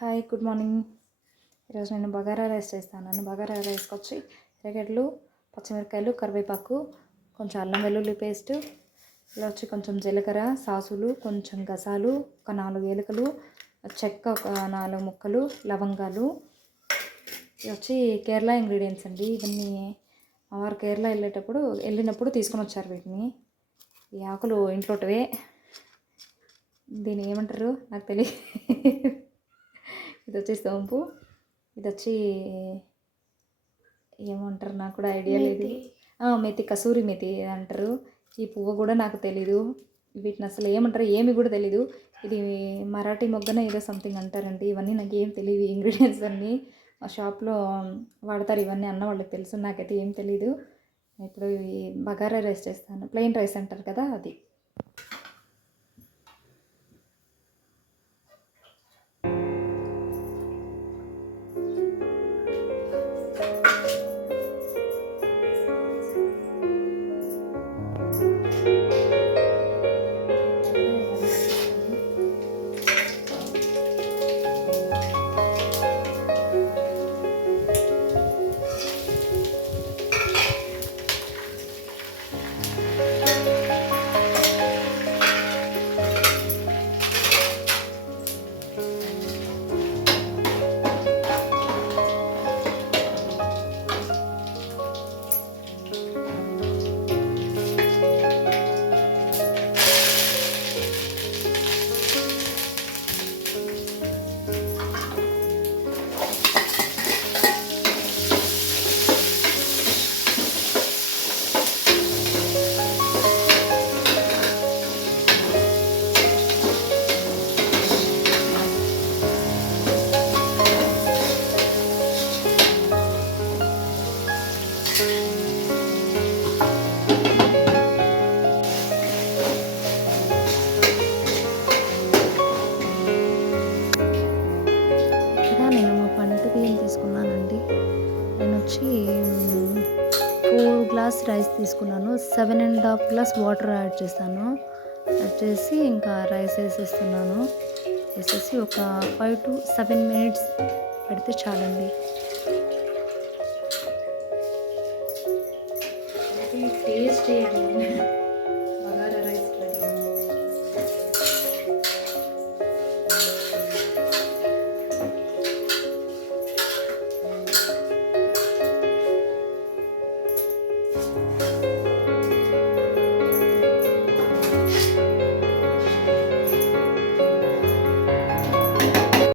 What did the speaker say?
Hi, good morning. ఈరోజు నేను bagara rice చేస్తాను. బగారా రైస్కి వచ్చి ఎర్రగడ్డలు, పచ్చిమిరపకాయలు, కరివేపాకు, కొంచెం అల్లం వెల్లుల్లి పేస్ట్, ఇలా వచ్చి కొంచెం జీలకర్ర, సాసులు, కొంచెం గసాలు, ఒక 4 ఏలకలు, చెక్క ఒక 4 ముక్కలు, లవంగాలు. ఇవి వచ్చి కేరళ ఇంగ్రీడియంట్స్ అండి. ఇవన్నీ మా వారు కేరళ వెళ్ళినప్పుడు తీసుకొని వచ్చారు వీటిని. ఈ ఆకులు ఇంట్లోటివే. దీన్ని ఏమంటారు నాకు తెలియదు. ఇది వచ్చి సోంపు, ఇది వచ్చి ఏమంటారు నాకు కూడా ఐడియా లేదు. మెతి, కసూరి మెతి అంటారు. ఈ పువ్వు కూడా నాకు తెలీదు. వీటిని అసలు ఏమంటారు ఏమి కూడా తెలీదు. ఇది మరాఠీ మొగ్గన ఏదో సంథింగ్ అంటారండి. ఇవన్నీ నాకు ఏం తెలియదు. ఇంగ్రీడియంట్స్ అన్నీ మా షాప్లో వాడతారు. ఇవన్నీ అన్న వాళ్ళకి తెలుసు, నాకైతే ఏం తెలీదు. ఇప్పుడు ఈ బగారా రైస్ చేస్తాను. ప్లెయిన్ రైస్ అంటారు కదా, అది. తీసుకున్నానండి. నేను వచ్చి 4 గ్లాస్ రైస్ తీసుకున్నాను. 7.5 గ్లాస్ వాటర్ యాడ్ చేశాను. యాడ్ చేసి ఇంకా రైస్ వేసేస్తున్నాను. వేసేసి ఒక 5 to 7 minutes పెడితే చాలండి. టేస్టీ అండి.